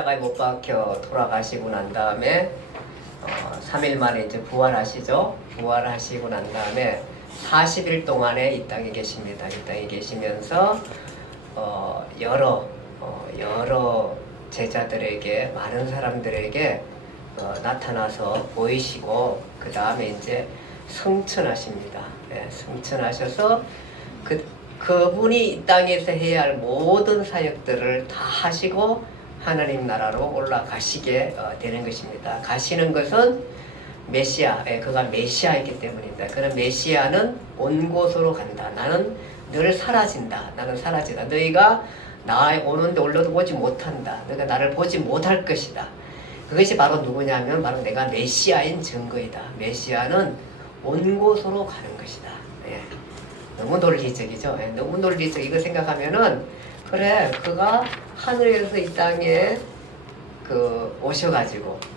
십자가에 못 박혀 돌아가시고 난 다음에 3일 만에 이제 부활하시죠. 부활하시고 난 다음에 40일 동안에 이 땅에 계십니다. 이 땅에 계시면서 여러 제자들에게, 많은 사람들에게 나타나서 보이시고, 그 다음에 이제 승천하십니다. 예, 승천하셔서 그분이 이 땅에서 해야 할 모든 사역들을 다 하시고 하나님 나라로 올라가시게 되는 것입니다. 가시는 것은 메시아, 그가 메시아이기 때문입니다. 그런 메시아는 온 곳으로 간다. 나는 늘 사라진다. 나는 사라지다. 너희가 나 오는데 올려도 보지 못한다. 너희가 나를 보지 못할 것이다. 그것이 바로 누구냐면 바로 내가 메시아인 증거이다. 메시아는 온 곳으로 가는 것이다. 예. 너무 논리적이죠. 예. 너무 논리적. 이거 생각하면은 그래, 그가 하늘에서 이 땅에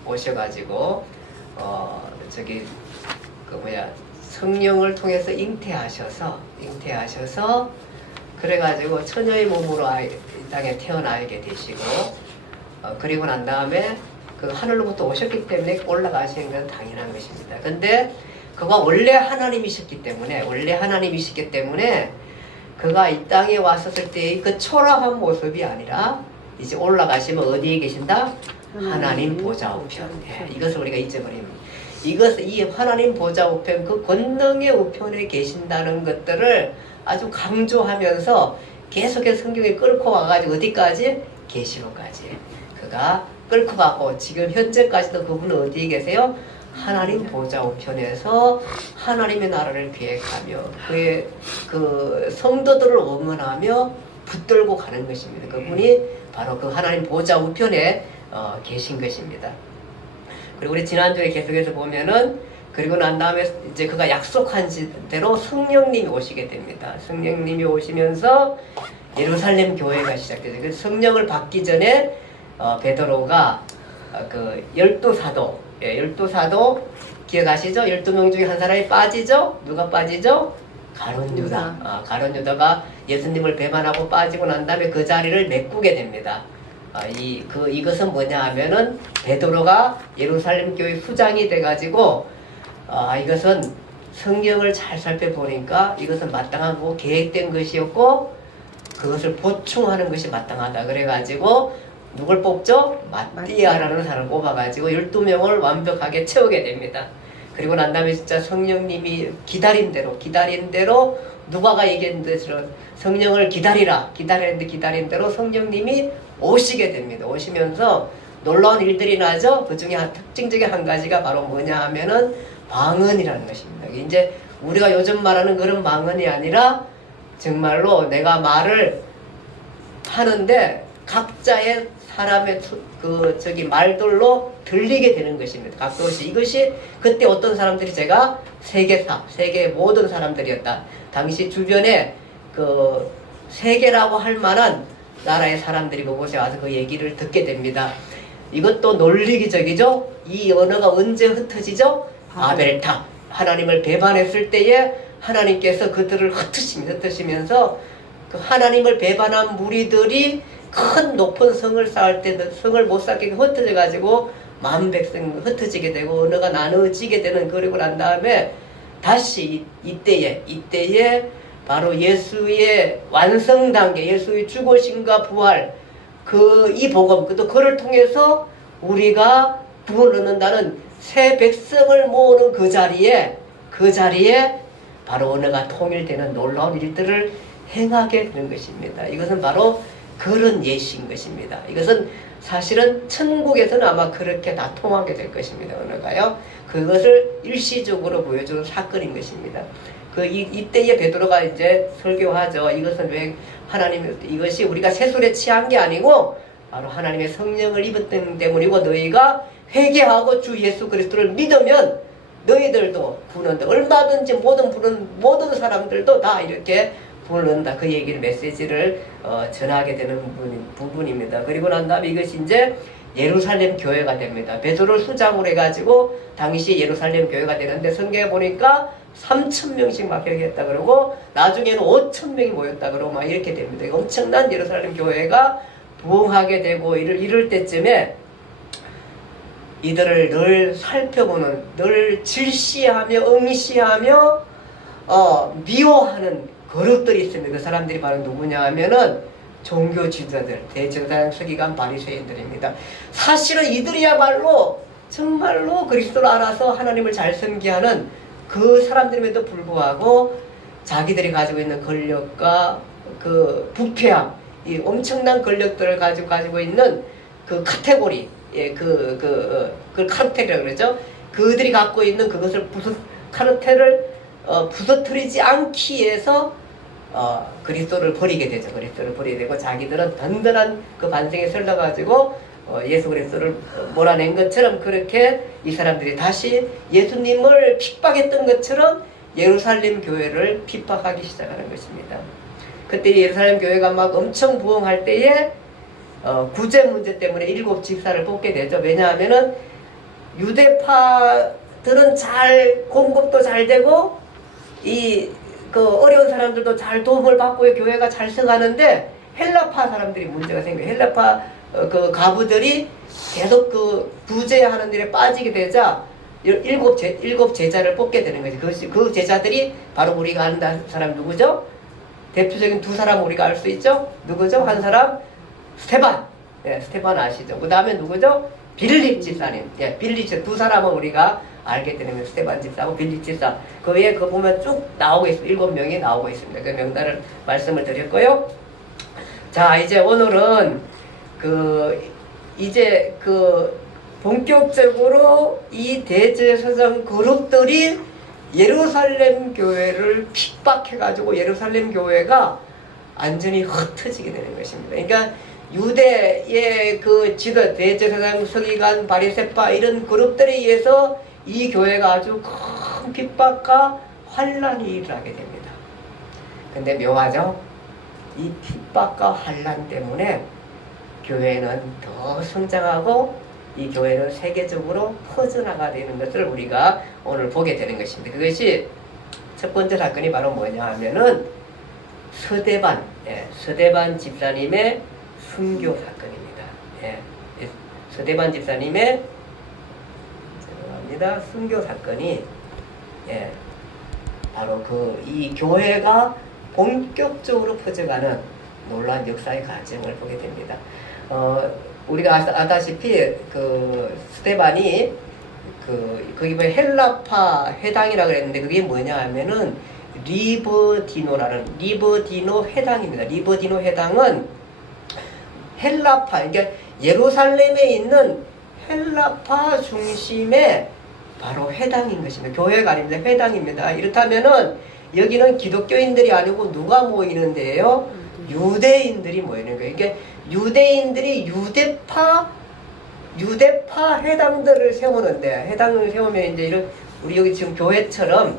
오셔가지고 성령을 통해서 잉태하셔서 그래가지고 처녀의 몸으로 이 땅에 태어나게 되시고, 그리고 난 다음에 그 하늘로부터 오셨기 때문에 올라가시는 건 당연한 것입니다. 근데 그가 원래 하나님이시기 때문에 그가 이 땅에 왔었을 때의 그 초라한 모습이 아니라 이제 올라가시면 어디에 계신다? 하나님 보좌 우편. 예, 이것을 우리가 잊어버립니다. 이 하나님 보좌 우편, 그 권능의 우편에 계신다는 것들을 아주 강조하면서 계속해서 성경에 끌고 와가지고 어디까지? 계시록까지. 그가 끌고 가고 지금 현재까지도 그분은 어디에 계세요? 하나님 보좌 우편에서 하나님의 나라를 계획하며 그의 그 성도들을 응원하며 붙들고 가는 것입니다. 그분이 바로 그 하나님 보좌 우편에 계신 것입니다. 그리고 우리 지난주에 계속해서 보면은, 그리고 난 다음에 이제 그가 약속한 대로 성령님이 오시게 됩니다. 성령님이 오시면서 예루살렘 교회가 시작되죠. 그 성령을 받기 전에 베드로가 그 열두 사도 기억하시죠? 12명 중에 한 사람이 빠지죠? 누가 빠지죠? 가룟 유다. 가룟 유다가 예수님을 배반하고 빠지고 난 다음에 그 자리를 메꾸게 됩니다. 이것은 뭐냐 하면은 베드로가 예루살렘 교회 수장이 돼가지고 이것은 성경을 잘 살펴보니까 이것은 마땅하고 계획된 것이었고 그것을 보충하는 것이 마땅하다. 그래가지고 누굴 뽑죠? 마띠아라는 사람을 뽑아가지고 12명을 완벽하게 채우게 됩니다. 그리고 난 다음에 진짜 성령님이 기다린 대로 누가가 얘기한 대로 성령을 기다린 대로 성령님이 오시게 됩니다. 오시면서 놀라운 일들이 나죠. 그 중에 특징적인 한 가지가 바로 뭐냐 하면은 방언이라는 것입니다. 이제 우리가 요즘 말하는 그런 방언이 아니라 정말로 내가 말을 하는데 각자의 사람의 말들로 들리게 되는 것입니다. 가끔씩. 이것이 그때 어떤 사람들이 제가 세계의 모든 사람들이었다. 당시 주변에 세계라고 할 만한 나라의 사람들이 그곳에 와서 그 얘기를 듣게 됩니다. 이것도 논리기적이죠. 이 언어가 언제 흩어지죠? 아벨탑. 하나님을 배반했을 때에 하나님께서 그들을 흩으시면서 그 하나님을 배반한 무리들이 큰 높은 성을 쌓을 때 성을 못 쌓게 흩어져가지고 만 백성 흩어지게 되고 언어가 나눠지게 되는, 그리고 난 다음에 다시 이때에 바로 예수의 완성 단계, 예수의 죽으심과 부활, 이 복음, 또 그를 통해서 우리가 구원을 얻는다는 새 백성을 모으는 그 자리에 바로 언어가 통일되는 놀라운 일들을 행하게 되는 것입니다. 이것은 바로 그런 예시인 것입니다. 이것은 사실은 천국에서는 아마 그렇게 다 통하게 될 것입니다. 언어가요. 그것을 일시적으로 보여주는 사건인 것입니다. 이때에 베드로가 이제 설교하죠. 이것은 왜 이것이 우리가 세술에 취한 게 아니고 바로 하나님의 성령을 입었기 때문이고 너희가 회개하고 주 예수 그리스도를 믿으면 너희들도 구원한다. 얼마든지 모든 사람들도 다 이렇게 부른다. 그 얘기를, 메시지를 전하게 되는 부분입니다. 그리고 난 다음에 이것이 이제 예루살렘 교회가 됩니다. 베드로를 수장으로 해가지고 당시 예루살렘 교회가 되는데 성경에 보니까 3,000명씩 막 회개했다 그러고 나중에는 5,000명이 모였다 그러고 막 이렇게 됩니다. 엄청난 예루살렘 교회가 부흥하게 되고 이럴 때쯤에 이들을 늘 살펴보는, 늘 질시하며 응시하며 미워하는 그룹들이 있습니다. 그 사람들이 바로 누구냐 하면은 종교 지도자들, 대제사장, 서기관, 바리새인들입니다. 사실은 이들이야말로 정말로 그리스도를 알아서 하나님을 잘 섬기하는 그 사람들임에도 불구하고 자기들이 가지고 있는 권력과 그 부패함, 이 엄청난 권력들을 가지고 있는 그 카테고리, 그 카르텔이라고 그러죠. 그들이 갖고 있는 그것을 카르텔을 부서뜨리지 않기 위해서 그리스도를 버리게 되죠. 그리스도를 버리게 되고 자기들은 든든한 그 반석에 설러가지고 예수 그리스도를 몰아낸 것처럼 그렇게 이 사람들이 다시 예수님을 핍박했던 것처럼 예루살렘 교회를 핍박하기 시작하는 것입니다. 그때 예루살렘 교회가 막 엄청 부흥할 때에 구제 문제 때문에 7 집사를 뽑게 되죠. 왜냐하면은 유대파들은 잘 공급도 잘 되고 그 어려운 사람들도 잘 도움을 받고 교회가 잘 써가는데 헬라파 사람들이 문제가 생겨요. 헬라파 그 가부들이 계속 그 부재하는 일에 빠지게 되자 7 제자를 뽑게 되는 거지. 그 제자들이 바로 우리가 아는 사람 누구죠? 대표적인 2 사람 우리가 알 수 있죠? 누구죠? 한 사람 스테반. 예, 스테반 아시죠? 그 다음에 누구죠? 빌립 집사님. 예, 빌립 집사. 2 사람은 우리가 알게 되는 거예요. 스테반 집사하고 빌립 집사. 그 외에 그 보면 쭉 나오고 있습니다. 7명이 나오고 있습니다. 그 명단을 말씀을 드렸고요. 자, 이제 오늘은 이제 본격적으로 이 대제사장 그룹들이 예루살렘 교회를 핍박해가지고 예루살렘 교회가 완전히 흩어지게 되는 것입니다. 그러니까 유대의 그 지도, 대제사장, 서기관, 바리새파 이런 그룹들에 의해서 이 교회가 아주 큰 핍박과 환란이 일어나게 됩니다. 근데 묘하죠? 이 핍박과 환란 때문에 교회는 더 성장하고 이 교회는 세계적으로 퍼져나가야 되는 것을 우리가 오늘 보게 되는 것입니다. 그것이 첫 번째 사건이 바로 뭐냐 하면은 서대반 집사님의 순교 사건입니다. 예, 서대반 집사님의 순교 사건이 바로 이 교회가 본격적으로 퍼져가는 놀라운 역사의 과정을 보게 됩니다. 우리가 아다시피 그 스테반이 거기 보면 헬라파 회당이라고 그랬는데 그게 뭐냐 하면은 리버디노 회당입니다. 리버디노 회당은 헬라파, 그러니까 예루살렘에 있는 헬라파 중심의 바로 회당인 것입니다. 교회가 아닙니다. 회당입니다. 이렇다면은 여기는 기독교인들이 아니고 누가 모이는데요? 유대인들이 모이는 거예요. 그러니까 유대인들이 유대파 회당들을 세우는데, 회당을 세우면 이제 우리 여기 지금 교회처럼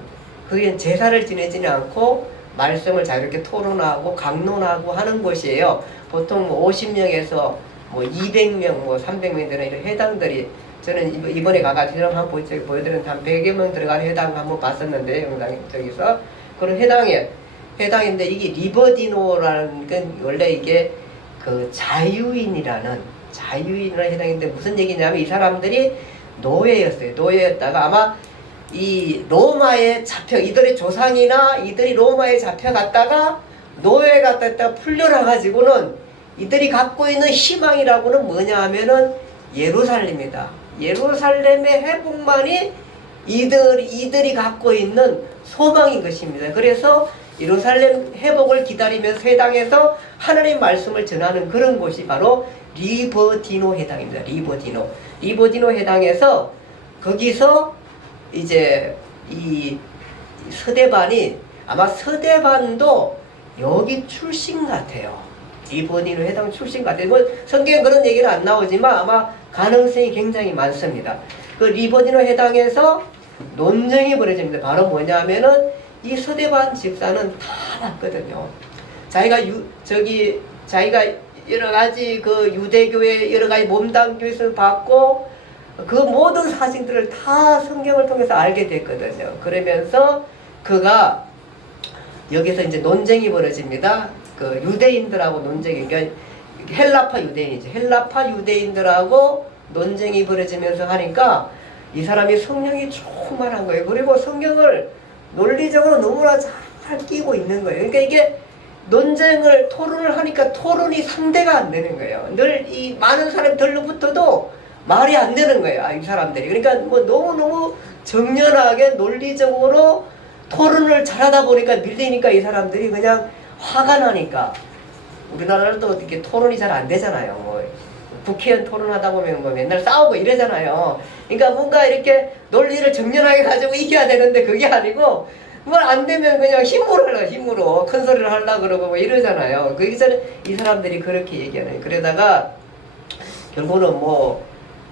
그게 제사를 지내지는 않고 말씀을 자유롭게 토론하고 강론하고 하는 곳이에요. 보통 50명에서 200명, 300명 되는 이런 회당들이, 저는 이번에 가가지고 한번 보여드렸는데 한 100여 명 들어가는 회당 한번 봤었는데, 영상 저기서. 그런 회당인데 이게 리버디노라는 건 원래 이게 그 자유인이라는 회당인데 무슨 얘기냐면 이 사람들이 노예였어요. 노예였다가 아마 이 로마에 이들의 조상이나 이들이 로마에 잡혀갔다가 노예가 됐다가 풀려나가지고는 이들이 갖고 있는 희망이라고는 뭐냐 하면은 예루살렘이다. 예루살렘의 회복만이 이들이 갖고 있는 소망인 것입니다. 그래서 예루살렘 회복을 기다리면서 회당에서 하나님의 말씀을 전하는 그런 곳이 바로 리버디노 회당입니다. 리버디노 회당에서 거기서 이제 이 서대반이 아마 서대반도 여기 출신 같아요. 리버디노 회당 출신 같아요. 성경에 그런 얘기는 안 나오지만 아마 가능성이 굉장히 많습니다. 그 리버디노 회당에서 논쟁이 벌어집니다. 바로 뭐냐면은 이 서대반 집사는 다 봤거든요. 자기가 여러 가지 그 유대교의 여러 가지 몸담 교회에서 봤고 그 모든 사실들을 다 성경을 통해서 알게 됐거든요. 그러면서 그가 여기서 이제 논쟁이 벌어집니다. 그 유대인들하고 논쟁이, 그러니까 헬라파 유대인이죠. 헬라파 유대인들하고 논쟁이 벌어지면서 하니까 이 사람이 성령이 충만한 거예요. 그리고 성경을 논리적으로 너무나 잘 끼고 있는 거예요. 그러니까 이게 논쟁을 토론을 하니까 토론이 상대가 안 되는 거예요. 늘 이 많은 사람이 들러붙어도 말이 안 되는 거예요. 이 사람들이. 그러니까 뭐 너무너무 정연하게 논리적으로 토론을 잘하다 보니까 밀리니까 이 사람들이 그냥 화가 나니까. 우리나라는 또 이렇게 토론이 잘 안 되잖아요. 뭐 국회의원 토론하다 보면 뭐 맨날 싸우고 이러잖아요. 그러니까 뭔가 이렇게 논리를 정연하게 가지고 이겨야 되는데 그게 아니고 뭘 안 되면 그냥 힘으로 하려 힘으로 큰 소리를 하려고 그러고 뭐 이러잖아요. 그러기 전에 이 사람들이 그렇게 얘기하는. 그러다가 결국은 뭐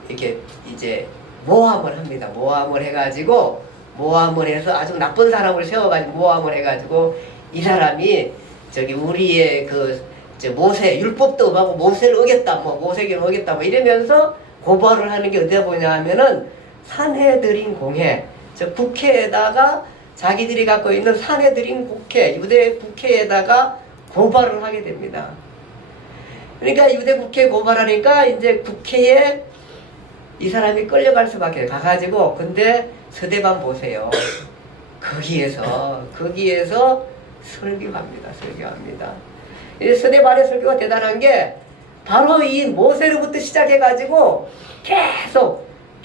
이렇게 이제 모함을 합니다. 모함을 해가지고 모함을 해서 아주 나쁜 사람을 세워가지고 모함을 해가지고 이 사람이 저기 우리의 그 모세 율법도 음하고 모세를 어겼다 뭐 모세기를 어겼다 뭐 이러면서 고발을 하는 게 어디다 보냐 하면은 산헤드린 공회 저 국회에다가 자기들이 갖고 있는 산헤드린 국회 유대 국회에다가 고발을 하게 됩니다. 그러니까 유대 국회에 고발하니까 이제 국회에 이 사람이 끌려갈 수밖에 가가지고 근데 서대반 보세요. 거기에서 설교합니다. 이 서대반의 설교가 대단한 게 바로 이 모세로부터 시작해가지고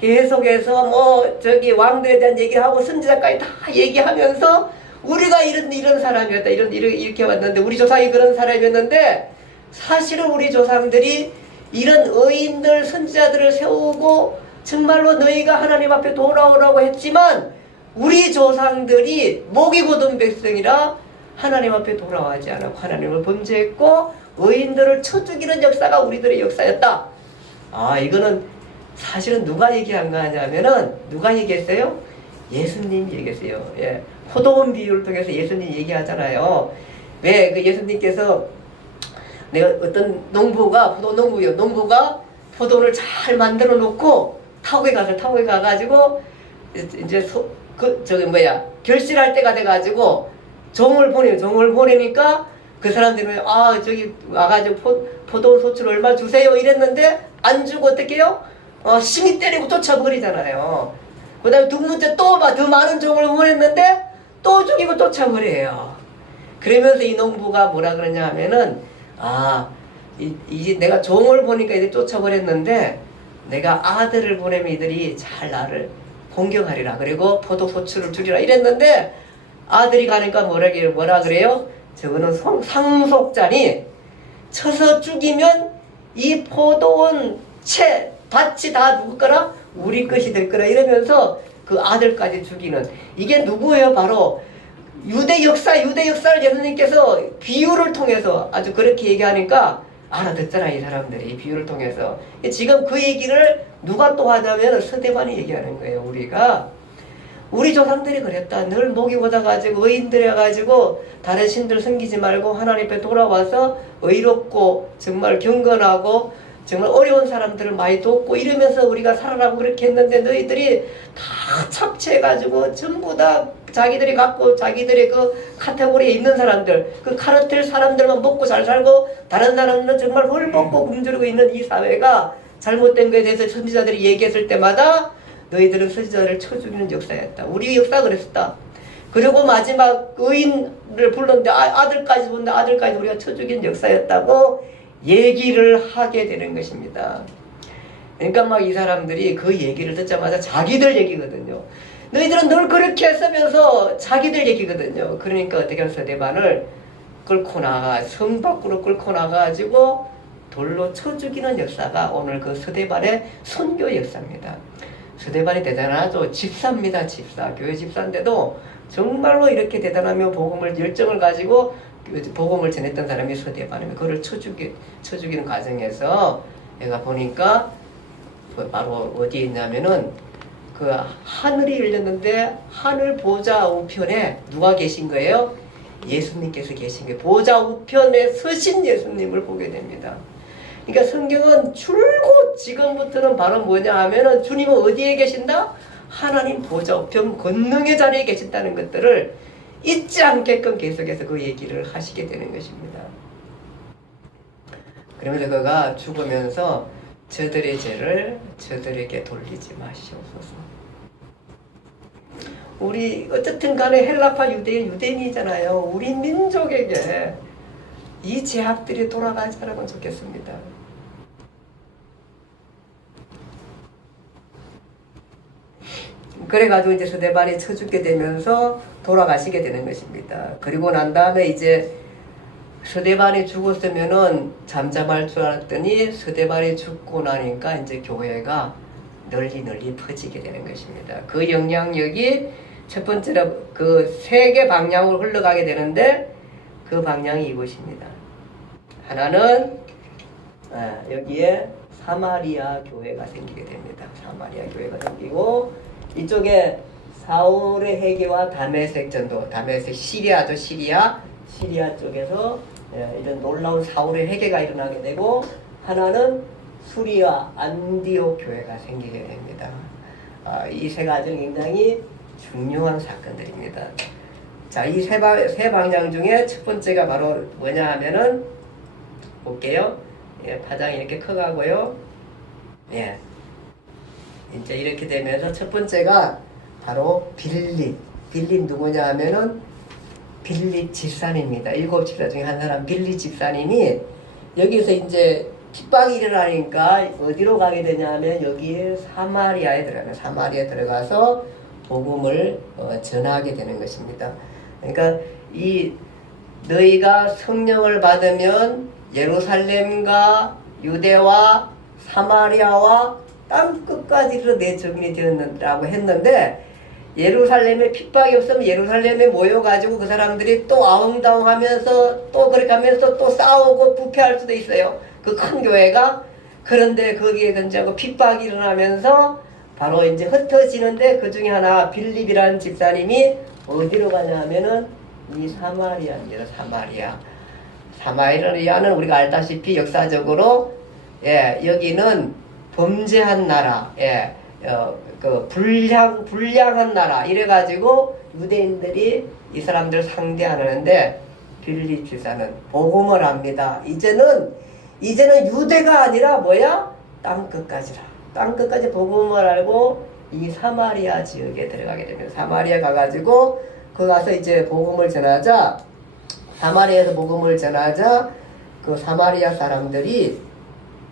계속해서 뭐 저기 왕들에 대한 얘기하고 선지자까지 다 얘기하면서 우리가 이런 사람이었다 이렇게 왔는데 우리 조상이 그런 사람이었는데 사실은 우리 조상들이 이런 의인들 선지자들을 세우고 정말로 너희가 하나님 앞에 돌아오라고 했지만 우리 조상들이 목이 곧은 백성이라 하나님 앞에 돌아오지 않았고 하나님을 범죄했고 의인들을 쳐 죽이는 역사가 우리들의 역사였다. 아 이거는 사실은 누가 얘기한 거 하냐면은 누가 얘기했어요? 예수님 얘기했어요. 예. 포도원 비유를 통해서 예수님 얘기하잖아요. 왜 그 예수님께서 내가 어떤 농부가 포도를 잘 만들어 놓고 타국에 가가지고 이제 결실할 때가 돼가지고 종을 보내니까 그 사람들이 저기 와가지고 포도 소출 얼마 주세요 이랬는데 안 주고 어떻게 해요? 심히 때리고 쫓아버리잖아요. 그 다음에 두 번째 또 더 많은 종을 보냈는데 또 죽이고 쫓아버려요. 그러면서 이 농부가 뭐라 그러냐 하면은 이제 내가 종을 보니까 이제 쫓아버렸는데 내가 아들을 보내면 이들이 잘 나를 공경하리라. 그리고 포도 소출을 줄이라 이랬는데 아들이 가니까 뭐라 그래요? 저거는 상속자니 쳐서 죽이면 이 포도원 밭이 다 누구 거라? 우리 것이 될 거라 이러면서 그 아들까지 죽이는 이게 누구예요? 바로 유대 역사를 예수님께서 비유를 통해서 아주 그렇게 얘기하니까 알아듣잖아요. 이 사람들이 비유를 통해서. 지금 그 얘기를 누가 또 하냐면 서대반이 얘기하는 거예요. 우리 조상들이 그랬다. 늘 목이 고다가지고 의인들해가지고 다른 신들 섬기지 말고 하나님 앞에 돌아와서 의롭고 정말 경건하고 정말 어려운 사람들을 많이 돕고 이러면서 우리가 살아라고 그렇게 했는데 너희들이 다 착취해가지고 전부 다 자기들이 갖고 자기들의 그 카테고리에 있는 사람들 그 카르텔 사람들만 먹고 잘 살고 다른 사람들은 정말 헐벗고 굶주리고 있는 이 사회가 잘못된 것에 대해서 선지자들이 얘기했을 때마다 너희들은 선지자를 쳐 죽이는 역사였다. 우리 역사가 그랬었다. 그리고 마지막 의인을 불렀는데 아들까지 본데 아들까지 우리가 쳐 죽이는 역사였다고 얘기를 하게 되는 것입니다. 그러니까 막 이 사람들이 그 얘기를 듣자마자 자기들 얘기거든요. 너희들은 늘 그렇게 했으면서 자기들 얘기거든요. 그러니까 어떻게 해서 서대반을 성 밖으로 끌고 나가가지고 돌로 쳐 죽이는 역사가 오늘 그 서대반의 선교 역사입니다. 서대반이 대단하죠. 집사입니다. 집사. 교회 집사인데도 정말로 이렇게 대단하며 열정을 가지고 복음을 전했던 사람이 서대반입니다. 그걸 쳐 죽이는 과정에서 내가 보니까 바로 어디에 있냐면은 그 하늘이 열렸는데 하늘 보좌 우편에 누가 계신 거예요? 예수님께서 계신 거예요. 보좌 우편에 서신 예수님을 보게 됩니다. 그러니까 성경은 줄곧 지금부터는 바로 뭐냐 하면은 주님은 어디에 계신다? 하나님 보좌 우편 권능의 자리에 계신다는 것들을 잊지 않게끔 계속해서 그 얘기를 하시게 되는 것입니다. 그러면서 그가 죽으면서 저들의 죄를 저들에게 돌리지 마시옵소서. 우리 어쨌든 간에 헬라파 유대인이잖아요. 우리 민족에게 이 죄악들이 돌아가지 않으면 좋겠습니다. 그래가지고 이제 스데반이 쳐 죽게 되면서 돌아가시게 되는 것입니다. 그리고 난 다음에 이제 스데반이 죽었으면은 잠잠할 줄 알았더니 스데반이 죽고 나니까 이제 교회가 널리 퍼지게 되는 것입니다. 그 영향력이 첫 번째로 그 세계 방향으로 흘러가게 되는데 그 방향이 이것입니다. 하나는 여기에 사마리아 교회가 생기게 됩니다. 사마리아 교회가 생기고 이쪽에 사울의 회개와 다메섹 전도, 다메섹 시리아죠. 시리아 쪽에서 이런 놀라운 사울의 회개가 일어나게 되고 하나는 수리아 안디옥 교회가 생기게 됩니다. 이 세 가지는 굉장히 중요한 사건들입니다. 자, 이 세 방향 중에 첫 번째가 바로 뭐냐 하면은 볼게요. 예, 파장이 이렇게 커가고요. 예. 이제 이렇게 되면서 첫 번째가 바로 빌립 누구냐 하면은 빌립 집사님입니다. 7 집사 중에 한 사람 빌립 집사님이 여기서 이제 핍박이 일어나니까 어디로 가게 되냐면 여기에 사마리아에 들어가요. 사마리아에 들어가서 복음을 전하게 되는 것입니다. 그러니까 이 너희가 성령을 받으면 예루살렘과 유대와 사마리아와 땅 끝까지로 내 증인이 되었다고 했는데 예루살렘에 핍박이 없으면 예루살렘에 모여가지고 그 사람들이 또 아웅다웅하면서 또 그렇게 하면서 또 싸우고 부패할 수도 있어요. 그 큰 교회가. 그런데 거기에 근처고 핍박이 일어나면서 바로 이제 흩어지는데 그 중에 하나 빌립이라는 집사님이 어디로 가냐 하면은 이 사마리아입니다. 사마리아는 우리가 알다시피 역사적으로 여기는 범죄한 나라, 그 불량한 나라 이래가지고 유대인들이 이 사람들을 상대 안 하는데 빌립 집사는 복음을 합니다. 이제는 유대가 아니라 뭐야? 땅끝까지 복음을 알고 이 사마리아 지역에 들어가게 됩니다. 사마리아 가가지고 거기 가서 이제 복음을 전하자 사마리아에서 복음을 전하자 그 사마리아 사람들이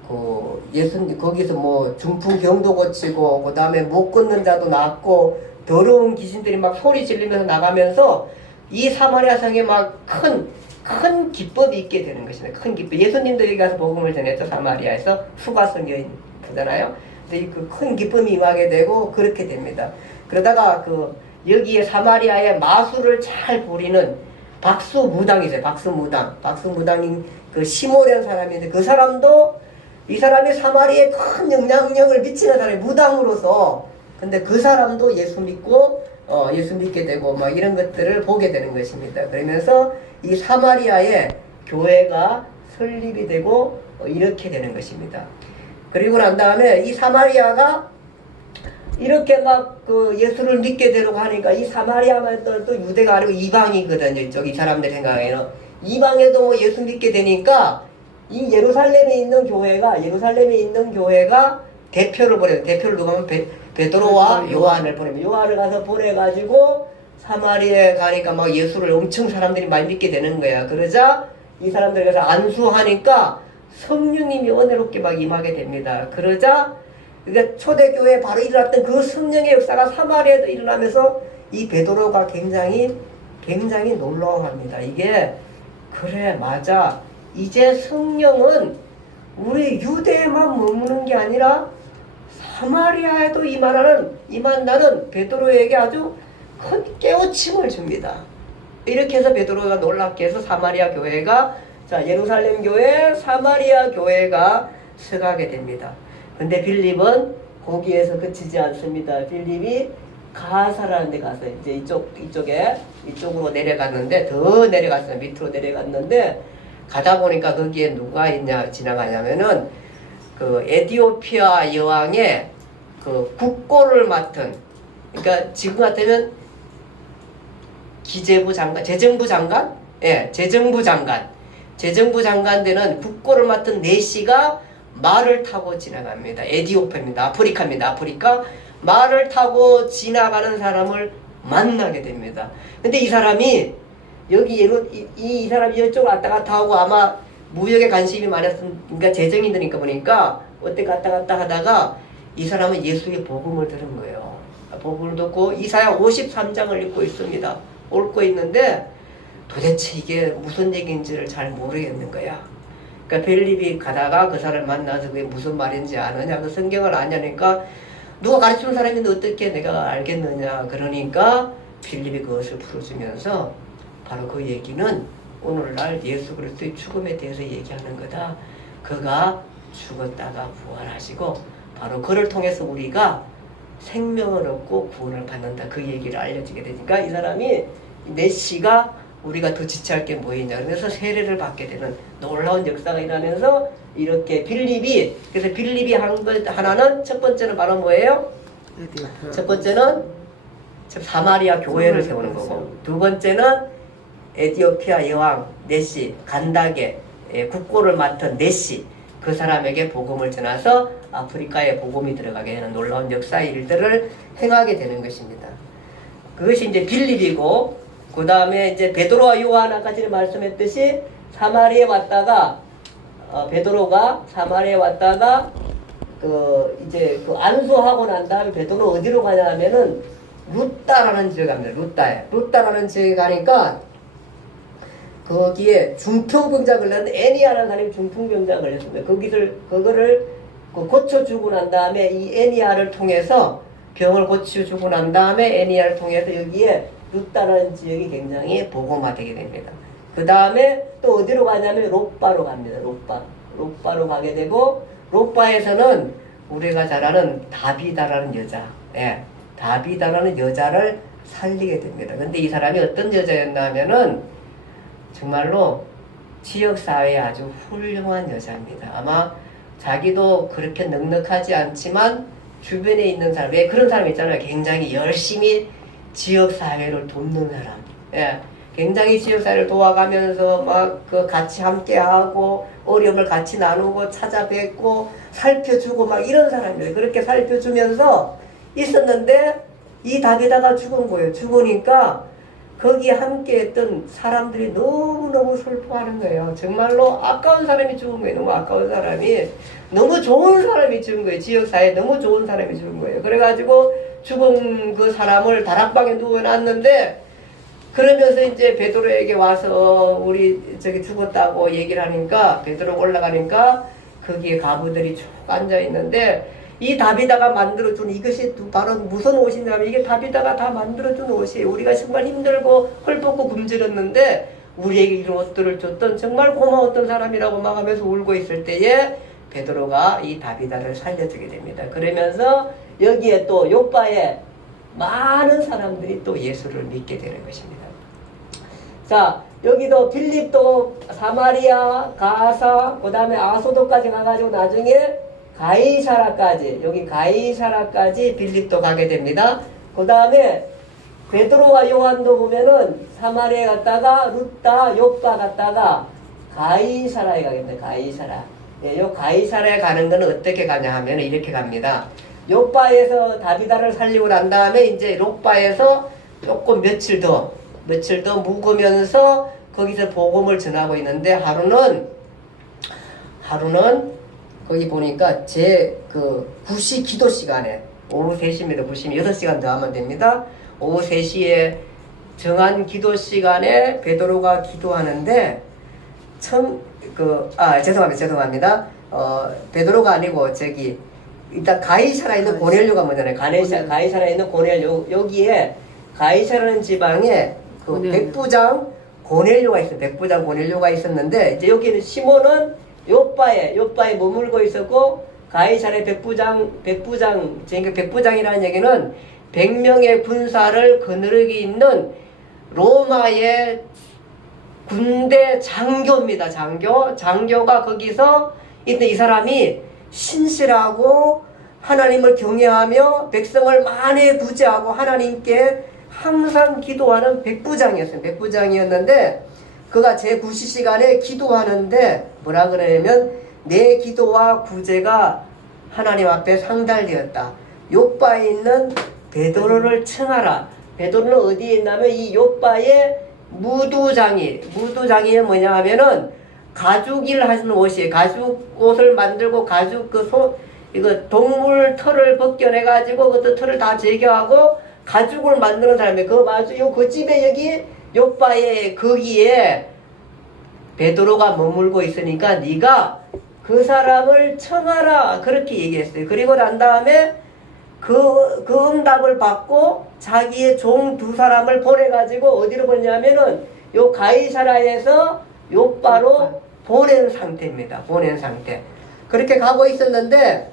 그 예수님 거기서 뭐 중풍병도 고치고 그 다음에 못 걷는 자도 낫고 더러운 귀신들이 막 소리 지르면서 나가면서 이 사마리아 성에 막 큰 기법이 있게 되는 것입니다. 큰 기법. 예수님도 여기 가서 복음을 전했죠. 사마리아에서 수가성 여인 보잖아요. 근데 그 큰 기쁨이 임하게 되고 그렇게 됩니다. 그러다가 그 여기에 사마리아의 마술을 잘 부리는 박수무당이 있어요. 박수무당인 그 시모라는 사람인데 그 사람도 이 사람이 사마리아에 큰 영향력을 미치는 사람이 무당으로서 근데 그 사람도 예수 믿게 되고 막 이런 것들을 보게 되는 것입니다. 그러면서 이 사마리아에 교회가 설립이 되고 이렇게 되는 것입니다. 그리고 난 다음에 이 사마리아가 이렇게 막 그 예수를 믿게 되려고 하니까 이 사마리아만 또 유대가 아니고 이방이거든요. 이쪽 이 사람들 생각에는 이방에도 뭐 예수 믿게 되니까 이 예루살렘에 있는 교회가 대표를 보내요. 대표를 누가 하면 베드로와 요한을 보내면 요한을 가서 보내가지고 사마리아에 가니까 막 예수를 엄청 사람들이 많이 믿게 되는 거야. 그러자 이 사람들이 가서 안수하니까 성령님이 은혜롭게 막 임하게 됩니다. 그러자 그러니까 초대교회에 바로 일어났던 그 성령의 역사가 사마리아에도 일어나면서 이 베드로가 굉장히 놀라워합니다. 이게 그래 맞아. 이제 성령은 우리 유대에만 머무는 게 아니라 사마리아에도 임한다는 베드로에게 아주 큰 깨우침을 줍니다. 이렇게 해서 베드로가 놀랍게 해서 사마리아 교회가 예루살렘 교회, 사마리아 교회가 서가게 됩니다. 근데 빌립은 거기에서 그치지 않습니다. 빌립이 가사라는 데 가서 이제 이쪽으로 내려갔는데 더 내려갔어요. 밑으로 내려갔는데 가다 보니까 거기에 누가 지나가냐면은 그 에티오피아 여왕의 그 국고를 맡은 그러니까 지금 같으면 재정부 장관 재정부 장관 되는 국고를 맡은 네시가 말을 타고 지나갑니다. 에디오피아입니다. 아프리카입니다. 아프리카. 말을 타고 지나가는 사람을 만나게 됩니다. 근데 이 사람이 여기 이 사람이 이쪽으로 왔다 갔다 하고 아마 무역에 관심이 많았으니까 재정인들이니까 보니까 어때 갔다 갔다 하다가 이 사람은 예수의 복음을 들은 거예요. 복음을 듣고 이사야 53장을 읽고 있습니다. 읽고 있는데 도대체 이게 무슨 얘기인지를 잘 모르겠는 거야. 그러니까 빌립이 가다가 그 사람을 만나서 그게 무슨 말인지 아느냐, 그 성경을 아냐니까 누가 가르치는 사람인데 어떻게 내가 알겠느냐. 그러니까 빌립이 그것을 풀어주면서 바로 그 얘기는 오늘날 예수 그리스도의 죽음에 대해서 얘기하는 거다. 그가 죽었다가 부활하시고 바로 그를 통해서 우리가 생명을 얻고 구원을 받는다. 그 얘기를 알려주게 되니까 이 사람이 네시가 우리가 더 지체할 게 뭐있냐 그래서 세례를 받게 되는 놀라운 역사가 일어나면서 이렇게 빌립이 그래서 빌립이 한 것 하나는 첫 번째는 바로 뭐예요? 첫 번째는 사마리아 교회를 세우는 거고 두 번째는 에디오피아 여왕 네시 간다게 국고를 맡은 네시 그 사람에게 복음을 전해서 아프리카에 복음이 들어가게 하는 놀라운 역사 일들을 행하게 되는 것입니다. 그것이 이제 빌립이고 그 다음에 이제 베드로와 요한 아까 전에 말씀했듯이 사마리아에 왔다가 베드로가 사마리아에 왔다가 이제 안수하고 난 다음에 베드로 어디로 가냐면은 루따라는 지역에 갑니다. 루따라는 지역에 가니까 거기에 중풍병자 걸렸는데 애니아라는 사람이 중풍병자 걸렸습니다. 그거를 고쳐주고 난 다음에 이 애니아를 통해서 병을 고쳐주고 난 다음에 애니아를 통해서 여기에 루따라는 지역이 굉장히 복음화되게 됩니다. 그 다음에 또 어디로 가냐면 롯바로 갑니다. 롯바로 가게 되고 롯바에서는 우리가 잘 아는 다비다라는 여자, 다비다라는 여자를 살리게 됩니다. 근데 이 사람이 어떤 여자였나 하면은 정말로 지역사회에 아주 훌륭한 여자입니다. 아마 자기도 그렇게 넉넉하지 않지만 주변에 있는 사람, 왜 그런 사람 있잖아요. 굉장히 열심히 지역사회를 돕는 사람. 굉장히 지역사회를 도와가면서 막 같이 함께하고 어려움을 같이 나누고 찾아뵙고 살펴주고 막 이런 사람이에요. 그렇게 살펴주면서 있었는데 이 다비다가 죽은 거예요. 죽으니까 거기에 함께했던 사람들이 너무너무 슬퍼하는 거예요. 정말로 아까운 사람이 죽은 거예요. 너무 아까운 사람이. 너무 좋은 사람이 죽은 거예요. 지역사회에 너무 좋은 사람이 죽은 거예요. 그래가지고 죽은 그 사람을 다락방에 누워놨는데 그러면서 이제 베드로에게 와서 우리 저기 죽었다고 얘기를 하니까 베드로 올라가니까 거기에 가부들이 쭉 앉아있는데 이 다비다가 만들어준 이것이 바로 무슨 옷이냐면 이게 다비다가 다 만들어준 옷이에요. 우리가 정말 힘들고 헐벗고 굶주렸는데 우리에게 이런 옷들을 줬던 정말 고마웠던 사람이라고 막 하면서 울고 있을 때에 베드로가 이 다비다를 살려주게 됩니다. 그러면서 여기에 또 요바에 많은 사람들이 또 예수를 믿게 되는 것입니다. 자, 여기도 빌립도 사마리아, 가사, 그 다음에 아소도까지 가가지고 나중에 가이사라까지, 여기 가이사라까지 빌립도 가게 됩니다. 그 다음에 베드로와 요한도 보면은 사마리아에 갔다가 루따, 요빠 갔다가 가이사라에 가게 됩니다. 가이사라. 요 가이사라에 가는 거는 어떻게 가냐 하면 이렇게 갑니다. 요빠에서 다비다를 살리고 난 다음에 이제 롯바에서 조금 며칠 더 묵으면서 거기서 복음을 전하고 있는데 하루는 거기 보니까 그 9시 기도 시간에 오후 3시입니다. 9시면 6시간 더 하면 됩니다. 오후 3시에 정한 기도 시간에 베드로가 기도하는데 죄송합니다. 베드로가 아니고 일단 가이사라에 있는 고넬료가 뭐냐면 가이사라에 있는 고넬료 여기에 가이사라는 지방에 백부장 고넬료가 있어요. 백부장 고넬료가 있었는데 이제 여기는 시몬은 요빠에 머물고 있었고 가이사라의 백부장이라는 얘기는 100명의 군사를 거느리고 있는 로마의 군대 장교입니다. 장교가 거기서 이 사람이 신실하고 하나님을 경외하며 백성을 많이 구제하고 하나님께 항상 기도하는 백부장이었어요. 백부장이었는데 그가 제9시 시간에 기도하는데 뭐라 그러냐면 내 기도와 구제가 하나님 앞에 상달되었다. 욥바에 있는 베드로를 청하라. 베드로는 어디에 있냐면 이 욥바의 무두장이 뭐냐 하면은 가죽일 하시는 옷이에요. 가죽 옷을 만들고 가죽 이거 동물 털을 벗겨내 가지고 그것도 털을 다 제거하고 가죽을 만드는 사람이에요. 그 집에 여기 욥바의 거기에 베드로가 머물고 있으니까 네가 그 사람을 청하라 그렇게 얘기했어요. 그리고 난 다음에 그 응답을 받고 자기의 종 2사람을 보내가지고 어디로 보내냐면은 요 가이사라에서 욥바로 보낸 상태입니다. 보낸 상태. 그렇게 가고 있었는데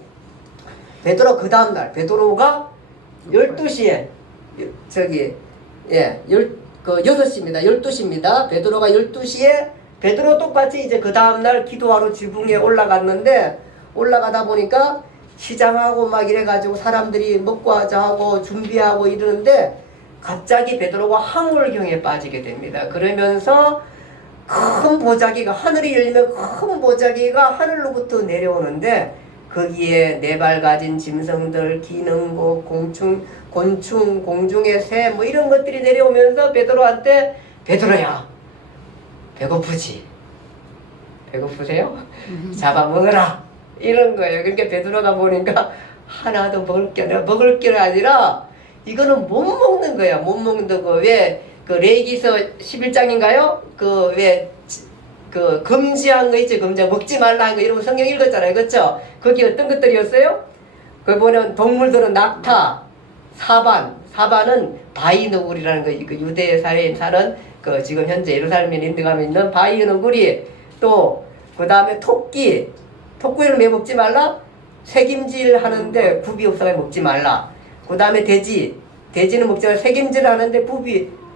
베드로 그 다음날 베드로가 12시에 6시입니다. 12시입니다. 베드로가 12시에 베드로 똑같이 이제 그 다음날 기도하러 지붕에 올라갔는데 올라가다 보니까 시장하고 막 이래가지고 사람들이 먹고 하자 하고 준비하고 이러는데 갑자기 베드로가 황홀경에 빠지게 됩니다. 그러면서 큰 보자기가 하늘이 열리면 큰 보자기가 하늘로부터 내려오는데 거기에 4발 가진 짐승들, 기능고, 곤충, 공중의 새 뭐 이런 것들이 내려오면서 베드로한테 베드로야 배고프지? 배고프세요? 잡아먹어라 이런 거예요. 그러니까 베드로가 보니까 하나도 먹을 게 아니라 이거는 못 먹는 거야. 못 먹는 거. 왜 그 레위기서 11장인가요? 그 금지한 거 있죠. 먹지 말라 한 거 이런 거 성경 읽었잖아요. 그렇죠? 거기 어떤 것들이었어요? 거기 보면 동물들은 낙타, 사반은 바위너구리라는 거, 그 유대 사회에 사는 그 지금 현재 예루살렘에 있는 바위너구리, 또 그 다음에 토끼를 왜 먹지 말라? 새김질 하는데 굽이 없어서 먹지 말라. 그 다음에 돼지는 먹지 말라. 새김질 하는데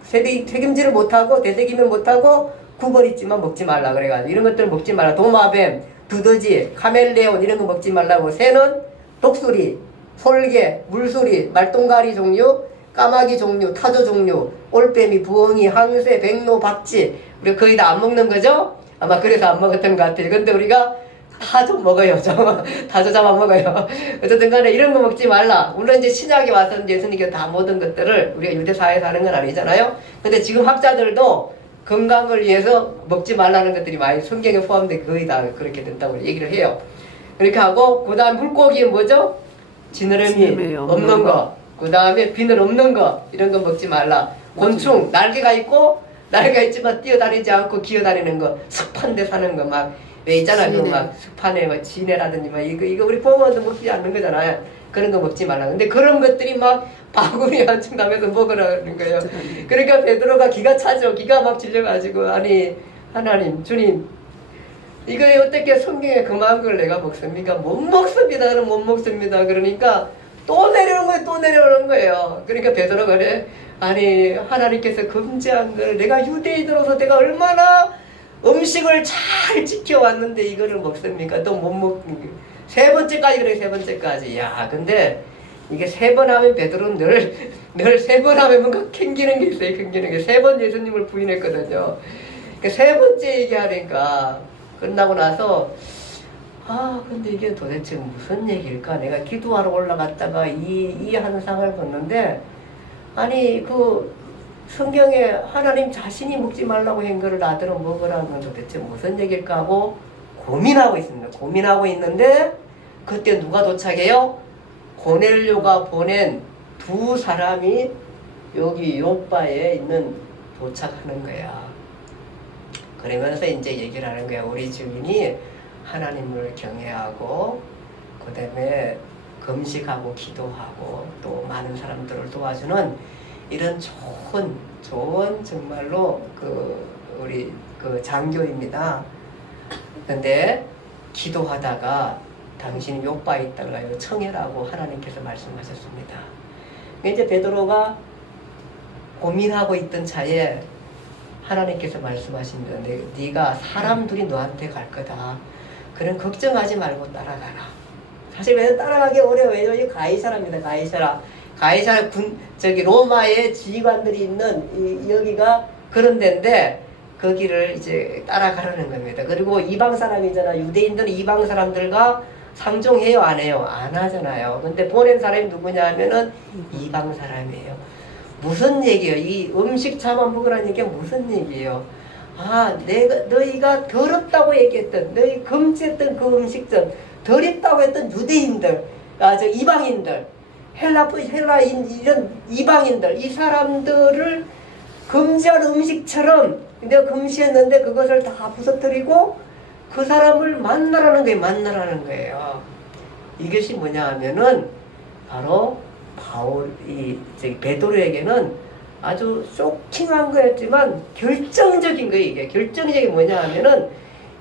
새김질을 못하고 되새김을 못하고 굽을 있지만 먹지 말라 그래가지고 이런 것들을 먹지 말라. 도마뱀, 두더지, 카멜레온 이런 거 먹지 말라고. 새는 독수리, 솔개, 물소리, 말똥가리 종류, 까마귀 종류, 타조 종류, 올빼미, 부엉이, 항새, 백로, 박쥐 우리 거의 다 안 먹는 거죠? 아마 그래서 안 먹었던 것 같아요. 근데 우리가 다 좀 먹어요. 다조 잡아먹어요. 어쨌든 간에 이런 거 먹지 말라. 물론 이제 신약에 와서 예수님께서 다 모든 것들을 우리가 유대사회에서 하는 건 아니잖아요. 근데 지금 학자들도 건강을 위해서 먹지 말라는 것들이 많이 성경에 포함돼 거의 다 그렇게 된다고 얘기를 해요. 그렇게 하고 그 다음 물고기는 뭐죠? 지느러미 없는 거. 그 다음에 비늘 없는 거. 이런 거 먹지 말라. 곤충 날개가 있지만 뛰어다니지 않고 기어다니는 거. 습한 데 사는 거 막 왜 있잖아요. 막 습한에 막 지네라든지 막 이거 우리 보면도 먹지 않는 거잖아요. 그런 거 먹지 말라. 근데 그런 것들이 막 바구니 한층 가면서 먹으라는 거예요. 그러니까 베드로가 기가 차죠. 기가 막 질려가지고 아니 하나님 주님 이거 어떻게 성경에 그만한 걸 내가 먹습니까? 못 먹습니다. 그럼 못 먹습니다. 그러니까 또 내려오는 거예요. 그러니까 베드로가 그래 아니 하나님께서 금지한 걸 내가 유대인으로서 내가 얼마나 음식을 잘 지켜왔는데 이거를 먹습니까? 또 못 먹는 게. 3번째까지 그래 3번째까지. 야 근데 이게 3번 하면 베드로는 늘 3번 하면 뭔가 캥기는 게 있어요. 캥기는 게 3번 예수님을 부인했거든요. 그러니까 3번째 얘기하니까 끝나고 나서 근데 이게 도대체 무슨 얘기일까? 내가 기도하러 올라갔다가 이 한상을 봤는데 아니 그 성경에 하나님 자신이 먹지 말라고 한 거를 아들은 먹으라는 건 도대체 무슨 얘기일까 하고 고민하고 있습니다. 고민하고 있는데 그때 누가 도착해요? 고넬료가 보낸 2사람이 여기 욥바에 있는 도착하는 거야. 그러면서 이제 얘기를 하는 거야. 우리 주인이 하나님을 경외하고 그 다음에 금식하고 기도하고 또 많은 사람들을 도와주는 이런 좋은 정말로 우리 장교입니다. 근데 기도하다가 당신이 욥바에 있다가요 청해라고 하나님께서 말씀하셨습니다. 이제 베드로가 고민하고 있던 차에 하나님께서 말씀하십니다. 네가 사람들이 너한테 갈 거다. 그럼 걱정하지 말고 따라가라. 사실 왜 따라가기 어려워요? 이 가이사라입니다. 가이사라 로마의 지휘관들이 있는 여기가 그런 데인데 그 길을 이제 따라가려는 겁니다. 그리고 이방 사람이잖아. 유대인들은 이방 사람들과 상종해요, 안 해요? 안 하잖아요. 근데 보낸 사람이 누구냐 하면은 이방 사람이에요. 무슨 얘기예요? 이 음식 차만 먹으라는 얘기가 무슨 얘기예요? 아, 너희가 더럽다고 얘기했던, 너희 금지했던 그 음식점, 더럽다고 했던 유대인들, 저 이방인들, 헬라인, 이런 이방인들, 이 사람들을 금지한 음식처럼 내가 금지했는데 그것을 다 부서뜨리고 그 사람을 만나라는 거예요. 이것이 뭐냐 하면은 바로 베드로에게는 아주 쇼킹한 거였지만 결정적인 거예요. 이게 결정적인 뭐냐 하면은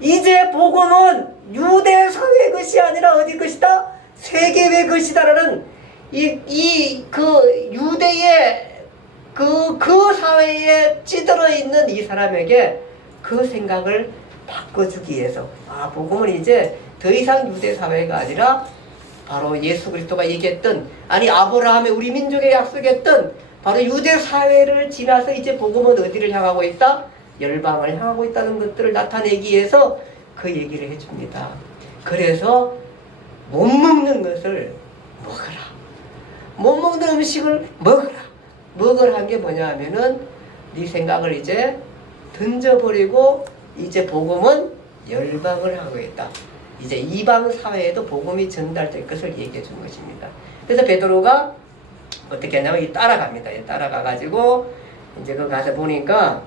이제 복음은 유대 사회 것이 아니라 어디 것이다? 세계의 것이다라는 그 유대의 그 사회에 찌들어 있는 이 사람에게 그 생각을 바꿔주기 위해서 복음은 이제 더 이상 유대 사회가 아니라 바로 예수 그리스도가 얘기했던 아브라함의 우리 민족에 약속했던 바로 유대 사회를 지나서 이제 복음은 어디를 향하고 있다? 열방을 향하고 있다는 것들을 나타내기 위해서 그 얘기를 해줍니다. 그래서 못 먹는 것을 먹어라. 못 먹는 음식을 먹으라 한 게 뭐냐 하면은 네 생각을 이제 던져버리고 이제 복음은 열방을 하고 있다. 이제 이방 사회에도 복음이 전달될 것을 얘기해 준 것입니다. 그래서 베드로가 어떻게 하냐면 따라갑니다. 따라가가지고 이제 그 가서 보니까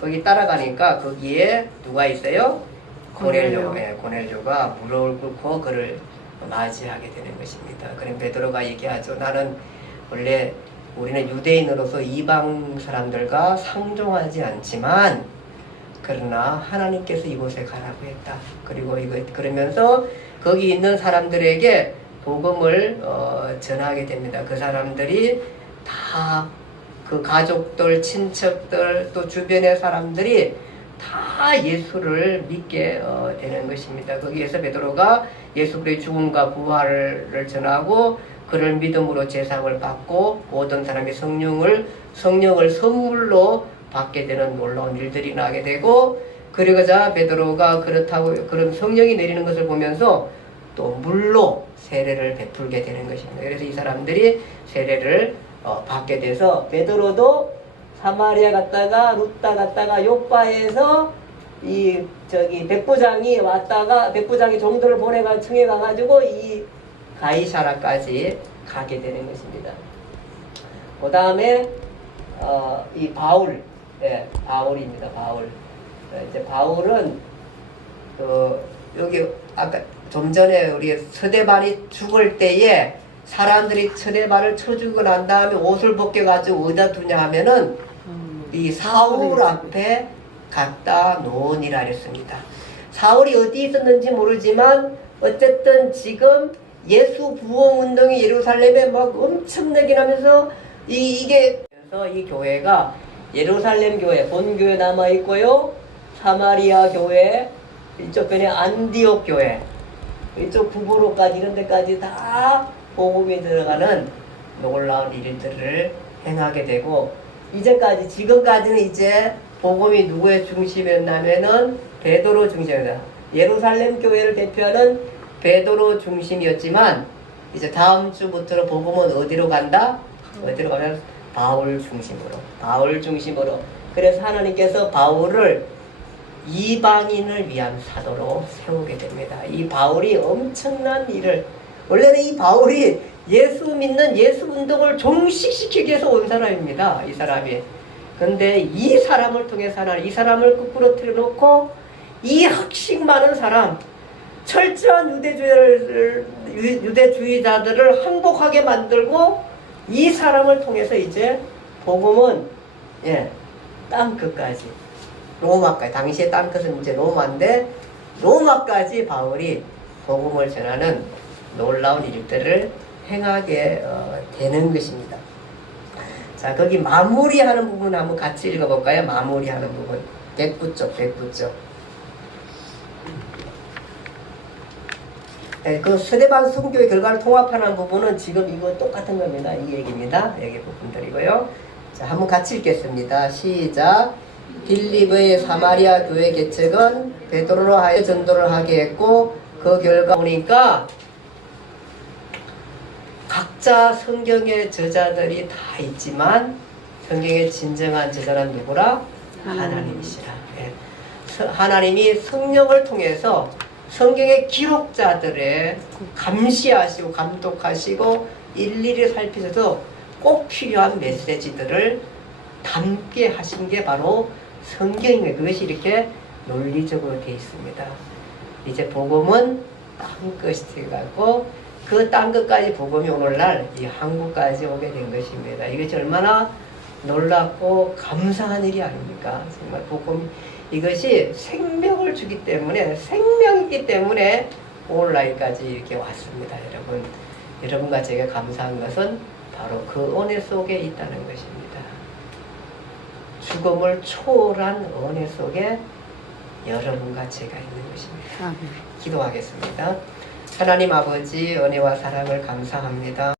거기 따라가니까 거기에 누가 있어요? 고넬료. 고넬료가 무릎을 꿇고 그를 맞이하게 되는 것입니다. 그럼 베드로가 얘기하죠. 나는 원래 우리는 유대인으로서 이방 사람들과 상종하지 않지만 그러나 하나님께서 이곳에 가라고 했다. 그리고 그러면서 거기 있는 사람들에게 복음을 전하게 됩니다. 그 사람들이 다 그 가족들, 친척들, 또 주변의 사람들이 다 예수를 믿게 되는 것입니다. 거기에서 베드로가 예수 그리스도의 죽음과 부활을 전하고 그를 믿음으로 제사를 받고 모든 사람이 성령을 선물로 받게 되는 놀라운 일들이 나게 되고 그러자 베드로가 그렇다고 그런 성령이 내리는 것을 보면서 또 물로 세례를 베풀게 되는 것입니다. 그래서 이 사람들이 세례를 받게 돼서 베드로도 사마리아 갔다가 루타 갔다가 요빠에서 백부장이 왔다가 백부장이 종들을 보내가 청해 가가지고 이 가이사라까지 가게 되는 것입니다. 그 다음에 이 바울입니다. 이제 바울은 여기 아까 좀 전에 우리 서대반이 죽을 때에 사람들이 서대반을 쳐 죽고 난 다음에 옷을 벗겨가지고 어디다 두냐 하면은 이 사울 앞에 갖다 놓으니라 했습니다. 사울이 어디 있었는지 모르지만 어쨌든 지금 예수 부흥 운동이 예루살렘에 막 엄청나게 나면서 이게 그래서 이 교회가 예루살렘 교회 본교회 남아 있고요, 사마리아 교회, 이쪽 편에 안디옥 교회, 이쪽 부부로까지 이런 데까지 다 복음이 들어가는 놀라운 일들을 행하게 되고 지금까지는 이제 복음이 누구의 중심이었냐면은 베드로 중심이다. 예루살렘 교회를 대표하는 베드로 중심이었지만 이제 다음 주부터는 복음은 어디로 간다? 어디로 가면 바울 중심으로. 그래서 하나님께서 바울을 이방인을 위한 사도로 세우게 됩니다. 이 바울이 엄청난 일을, 원래는 이 바울이 예수 믿는 예수 운동을 종식시키기 위해서 온 사람입니다. 이 사람이. 근데 이 사람을 통해서 이 사람을 거꾸로 틀어놓고 이 학식 많은 사람, 철저한 유대주의자들을 항복하게 만들고 이 사람을 통해서 이제 복음은 땅끝까지, 로마까지, 당시에 땅끝은 이제 로마인데 로마까지 바울이 복음을 전하는 놀라운 일들을 행하게 되는 것입니다. 자, 거기 마무리하는 부분 한번 같이 읽어볼까요? 마무리하는 부분 109쪽. 네, 그 세대반 순교의 결과를 통합하는 부분은 지금 이거 똑같은 겁니다. 이 얘기입니다. 여기 부분들이고요. 자, 한번 같이 읽겠습니다. 시작. 빌립의 사마리아 교회 개척은 베드로로 하여 전도를 하게 했고 그 결과 보니까 각자 성경의 저자들이 다 있지만 성경의 진정한 저자는 누구라? 하나님이시라. 예. 하나님이 성령을 통해서 성경의 기록자들의 감시하시고 감독하시고 일일이 살피셔서 꼭 필요한 메시지들을 담게 하신 게 바로 성경입니다. 그것이 이렇게 논리적으로 되어 있습니다. 이제 복음은 딴 것이 되어가고 그 딴 것까지 복음이 오늘날 이 한국까지 오게 된 것입니다. 이것이 얼마나 놀랍고 감사한 일이 아닙니까? 정말 복음 이것이 생명을 주기 때문에 생명이기 때문에 오늘날까지 이렇게 왔습니다. 여러분 여러분과 제가 감사한 것은 바로 그 은혜 속에 있다는 것입니다. 죽음을 초월한 은혜 속에 여러분과 제가 있는 것입니다. 기도하겠습니다. 하나님 아버지 은혜와 사랑을 감사합니다.